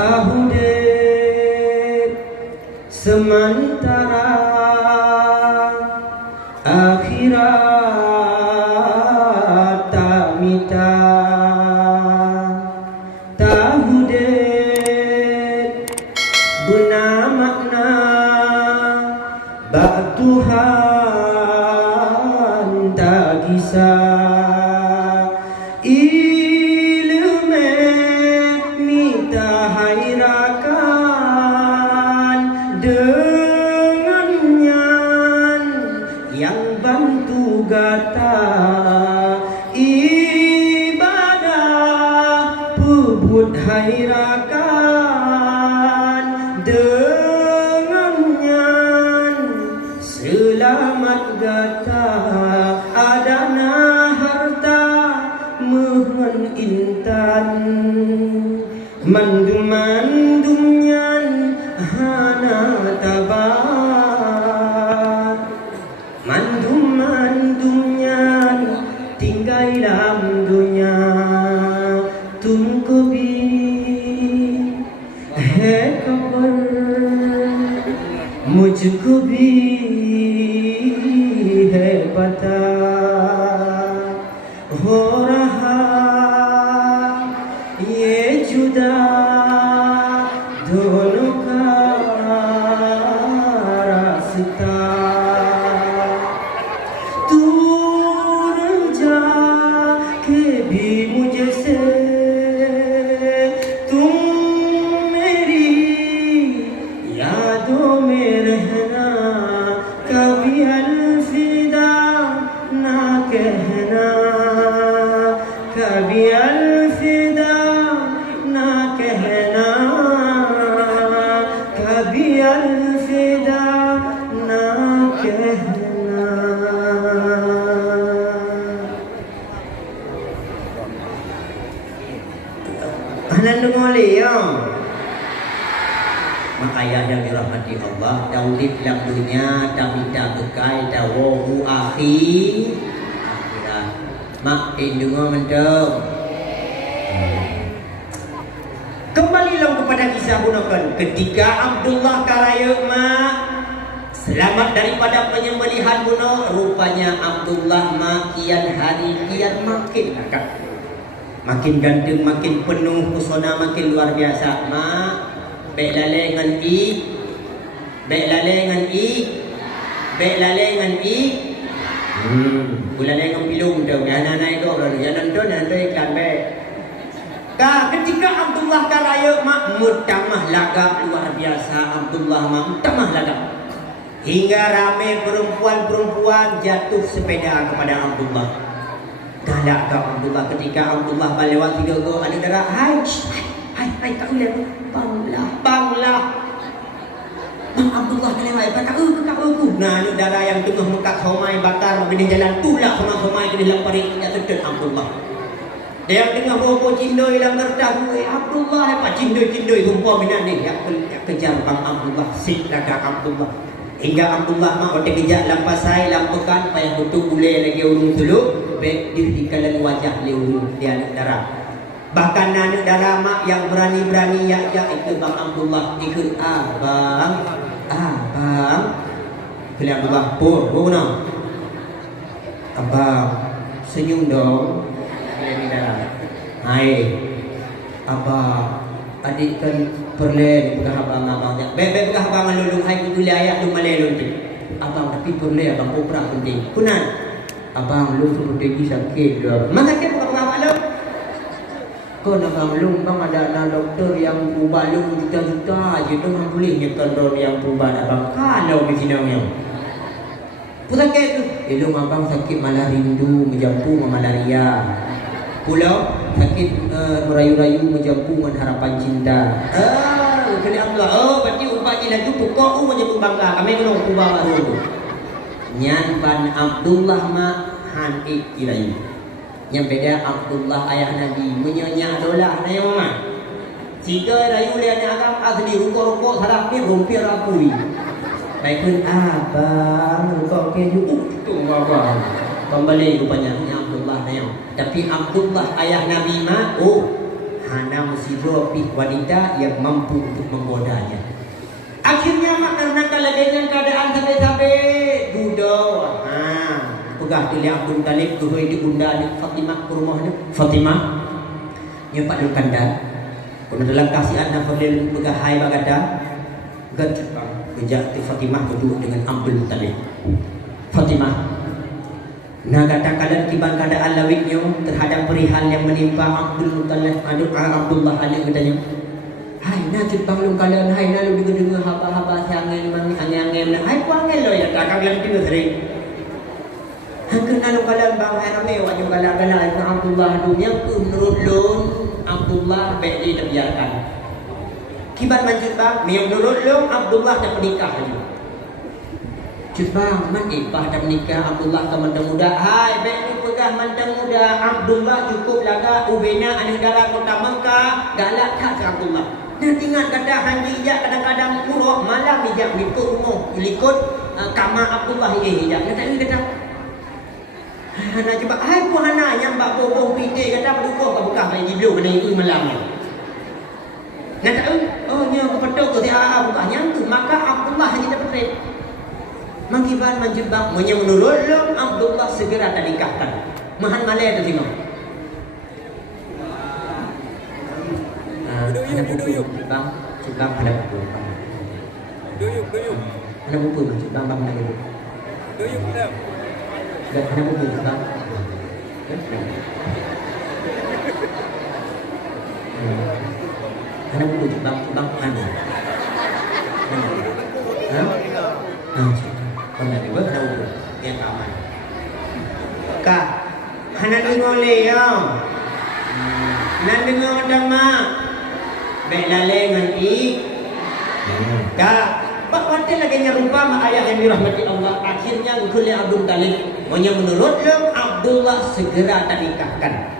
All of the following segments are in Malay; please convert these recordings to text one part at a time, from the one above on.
tahu dek sementara akhirat tak minta tahu dek benar makna bak Tuhan tak kisah ilmu minta hairakan dengannya yang bantu gata ibadah puput hairakan dengannya selamat gata adana harta mohon intan mandum-mandumnya hana tabat mandum-mandumnya tinggal dalam dunia tuमको भी है खबर मुझको भी है पता हो रहा ये जुदा दोनों का रास्ता दूर जाके भी मुझसे तुम मेरी यादों में रहना कभी अलविदा ना कहना कभी अलविदा ना कहना कभी अलविदा ना कहना Ahlan dengar ya. Maka ayah yang dirahmati Allah, daudit dalam dunia, damit bekai, dawahu akhi akhirat. Mak dengar mentok. Kembalilah kepada kisah gunakan ketika Abdullah karaya mak selamat daripada penyembelihan bunuh. Rupanya Abdullah mak kian hari kian makin akak, makin ganteng, makin penuh pesona, makin luar biasa. Mak baik lalai dengan i, baik lalai dengan i, baik lalai dengan i. Bulan dengan pilung tu, anak-anak itu orang jalan tu nanti iklan baik. Ketika Abdullah karaya mak mutamah lagak luar biasa. Abdullah mak mutamah lagak hingga ramai perempuan-perempuan jatuh sepeda kepada Abdullah. Galak kau Abdullah ketika Abdullah balewat tiga go ada darah. Hai tak boleh banglah Bang Abdullah kelewat kau aku. Nah ni darah yang tengah mekat homai bakar di jalan tulah homai ke dalam parit tak sedut Abdullah. Dia yang tengah bawa cindoi dalam kertas Abdullah apa cindoi rumpah minat ni yang kejar Bang Abdullah sik laga Abdullah. Hingga Abdullah mak otak kejap lampasai lampakan payah betul boleh lagi urung suluk baik dihikalan wajah leurung dia anak darah. Bahkan anak darah mak yang berani-berani ya itu Bang Abdullah ikut abang kalian abang pun mana abang senyum dong kalian darah. Hai abang adik kan perlen pegah abang-abangnya. Bebek pegah abang lulung hai ku wilayah lu malelun tu. Abang tapi perlen abang opera penting. Kunan. Abang lu seperti sakit dah. Mana sakit pegah abang lu? Kau nak abang lu bang ada doktor yang ubah lu juta-juta je tu bang boleh nyekan don yang ubah abang kalau di sini yang. Pusakit tu. Elong abang sakit malah rindu menjampu malaria. Pulau sakit merayu-rayu menjampu dengan harapan cinta. Kena Allah. Berarti upah cinta tu pokok menyebut bangga. Kami kena ubah baru tu. Nyan ban Abdullah mak han ikirayu. Yang beda Abdullah ayah Nabi menyanyi dolah na yang mama. Jika rayu dia ni agam asli rukuk-rukuk harap ni rumpir rapui. Baikun abang rukuk keju tu apa. Kembali rupanya Abdullah na yang. Tapi Abdullah ayah Nabi mak hana mesti siropi wanita yang mampu untuk menggodanya. Akhirnya mak karena kalau dengan keadaan sampai-sampai duduk, pegah pilih Abdul Talib tuhai diundang Fatimah ke rumahnya. Fatimah, yang Pak Dul Kandang, kalau dalam kasihan nafalil pegah hai bagada, gejak Fatimah berdua dengan Abdul Talib. Fatimah, nah kata-kata kiban keadaan lawitnya terhadap perihal yang menimpa Abdullah anak katanya. Hai na cut banglung kalian, hai na lu dengar haba-haba siangan mang angin-angin. Hai kuangel lo ya kakak yang dengar sering. Hangkeun anu kalian bang hai rame wa jeung kala-kala Abdullah dunia ku menurut lun Abdullah baik dibiarkan. Kiban mancut bang, menurut lun Abdullah dah menikah lagi. Cut bang, man ipah dah menikah Abdullah ke mantan muda. Hai baik ni pegah mantan muda Abdullah cukup laga ubena anu negara kota Mekah galak tak ke Abdullah. Dia tinggal kata hanji ijak kadang-kadang murah malam ijak ikut rumah ikut kamar Abdullah ijak kata ni kata hana cuba hai ku hana yang bak boboh pite kata berduka ke bekah lagi blue kena itu malam ni kata oh nya kepetok tu dia buka yang tu maka Abdullah hanya dapat rate mangkiban menjebak menurut Abdullah segera ternikahkan mahan malai tu tengok. Ada buku bang, bang ada buku bang. Duyuk. Ada buku bang, bang ada buku. Duyuk dah. Ada buku bang. Ada buku bang, bang mana? Còn lại bớt đâu rồi, nghe vào mà. Cả, hana dengar leo. Nan dengar dhamma. Baik lalai nanti. Kak, Pak Watil lagi nyerupa mak ayah yang dirahmati Allah. Akhirnya Gukuli Abdul Talib menurut Abdullah segera ternikahkan.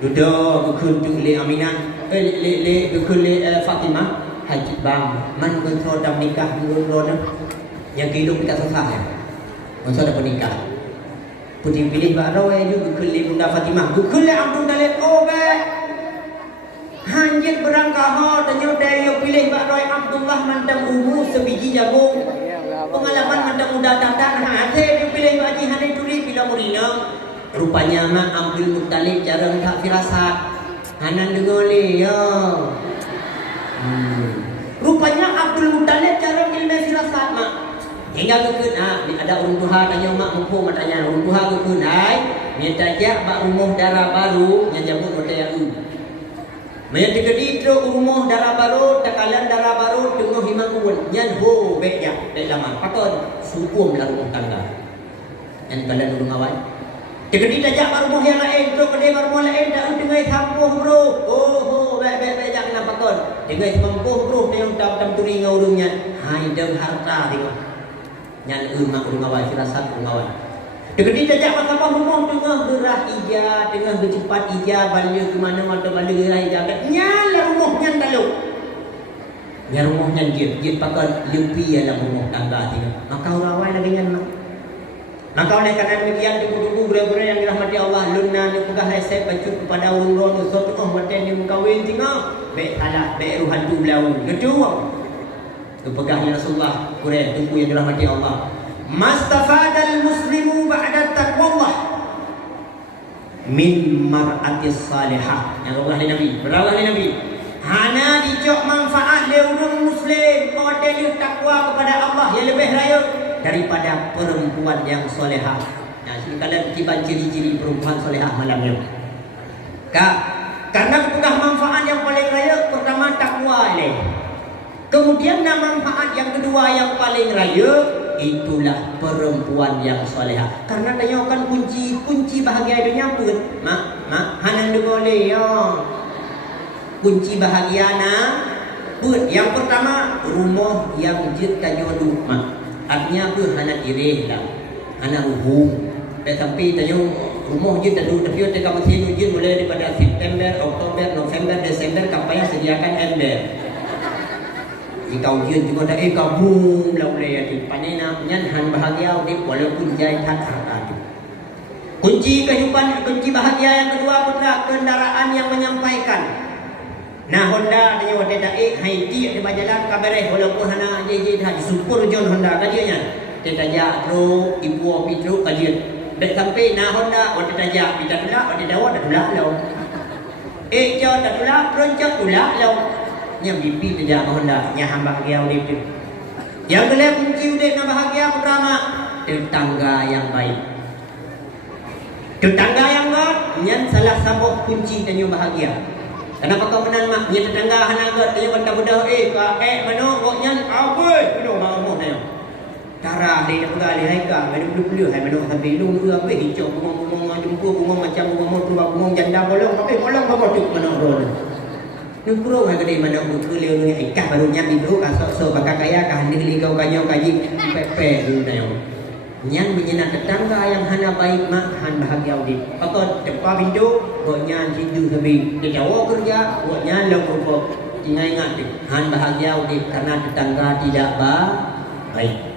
Duduk Gukuli Aminah, Gukuli Fatimah. Haji bang, man kontrol dah menikah menurut yang hidup dekat susah ya. Masa dah menikah. Putih pilih barai juga Gukuli Bunda Fatimah. Gukuli Abdul Talib baik. Hanjit berangkah dan nyodai pilih barai Abdullah mandang umur sebiji jagung. Pengalaman mandang muda tatan hati pilih baji hari tuli bila murina. Rupanya mak Abdul Muttalib jarang tak firasat. Hanan dengar ya. Rupanya Abdul Muttalib jarang ilmu firasat mak. Hingga kekun ada orang Tuhan tanya mak mumpung matanya orang Tuhan kekun hai minta jak bak rumah darah baru yang jambut model Maya digedi tro rumah darah baru, takalan darah baru tengah himangun. Nyan ho beknya dek lama. Pakon sukum lah rumah tangga. Yang kalian urung awal. Digedi tajak rumah yang lain, tro kedai rumah lain dah tengah kampuh bro. Oh bek jak nak pakon. Tengah kampuh bro yang tam turi ngaurungnya. Hai deng harta tengok. Nyan mak urung awal firasat urung awal. Digedi tajak mahkamah rumah tengah gerah ija, tengah bercepat ija, balik ke mana mata balik gerah ija. Nyala rumahnya taluk. Nya rumahnya jit pakai lebih dalam rumah tangga dia. Maka orang awal lagi nyan mak. Maka oleh kerana demikian tunggu-tunggu gura-gura yang dirahmati Allah lunna ni pegah resep baju kepada orang-orang tu satu waten ni mengkawin tengah. Baik salah, baik ruhan tu belau. Kedua. Tu pegahnya Rasulullah Quran tunggu yang dirahmati Allah. Mastafadal muslimu ba'da taqwallah min mar'atis salihah. Yang berawal dari Nabi. Berawal dari Nabi. Hana dicok manfaat leurung muslim model takwa kepada Allah yang lebih raya daripada perempuan yang solehah. Nah, sini kalian kiban ciri-ciri perempuan solehah malam ni. Karena pegah manfaat yang paling raya pertama takwa ni. Kemudian manfaat yang kedua yang paling raya itulah perempuan yang solehah. Karena tanyakan kunci bahagia dunia pun. Mak hanan dengar le ya. Kunci bahagia pun yang pertama rumah yang jid tanya duk mak. Artinya apa hanan irih lah. Hanan ruhum. Tapi tanya rumah jid tadu tapi kita masih jid mulai daripada September, Oktober, November, Desember sampai sediakan ember. Jika ujian juga dah kabum lah boleh ada panena nyan bahagia walaupun jai tak harta tu. Kunci kehidupan, kunci bahagia yang kedua putra kendaraan yang menyampaikan. Nah Honda tanya waktu dah hai dia di jalan kabareh walaupun hana je dah super John Honda kajiannya. Dia tanya terus ibu api terus kajian. Dah sampai nah Honda waktu tanya kita tulak waktu dawa dah tulak law. Jauh dah tulak peroncak tulak law. Nya bibi tanya Honda nya hamba dia udip tu. Yang boleh kunci udip nak bahagia pertama tetangga yang baik. Tetangga yang baik yang salah satu kunci tanya bahagia. Kenapa kau kenal mak? Dia tetangga hanaga tanya benda budak mana koknya apa? Belum mau dah. Cara dia nak pegang hai ka, belum hai mana sampai lu apa hijau bunga jumpa bunga macam bunga tua bunga janda bolong apa tu mana ron. Nu pro hai kedai mana buku leu ni ai ka baru nyam itu ka so bakal kaya ka hendak kau kanyau kaji pepe tu dah. Yang menyenang tetangga yang hana baik mak han bahagia udip. Apa depan pintu buatnya situ sampai dia jawab kerja buatnya lalu ingat han bahagia udip karena tetangga tidak baik.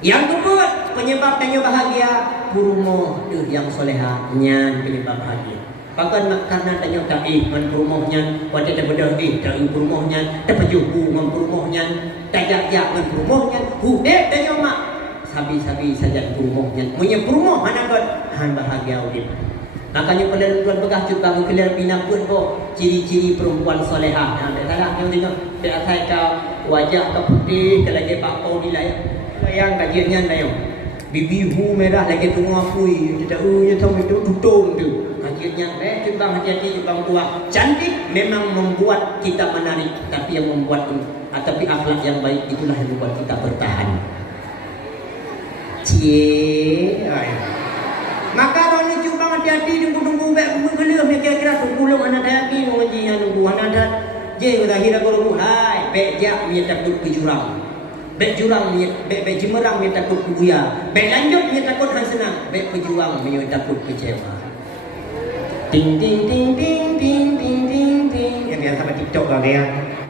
Yang kedua penyebab tanya bahagia purumoh tu yang soleha nyan penyebab bahagia. Bahkan karena tanya ta'i man purumohnya pada bedah ta'i purumohnya dapat jubu man purumohnya tajak man purumohnya hudek tanya mak sabi-sabi saja purumohnya punya purumoh mana kot han bahagia udip. Makanya pada tuan begah cuba mengkelir bina pun ciri-ciri perempuan soleha. Nah, tak salah yang tengok di atas kau wajah kau putih lagi bakau di layang kajiannya nayo. Bibihu merah lagi tunggu apui tidak nya tahu itu tutung tu. Kajiannya cuba hati-hati cuba tua. Cantik memang membuat kita menarik, tapi yang membuat tapi akhlak yang baik itulah yang membuat kita bertahan. Maka orang ni cuba hati-hati tunggu bergelir kira-kira tunggu anak hati mengaji yang tunggu anak je kita hira guru hai bejak dia takut ke jurang bek jurang bek jimerang dia takut ke buaya bek lanjut dia takut han senang bek pejuang dia takut kecewa ting ting ting ting ting ting ting yang biasa pada TikTok lah dia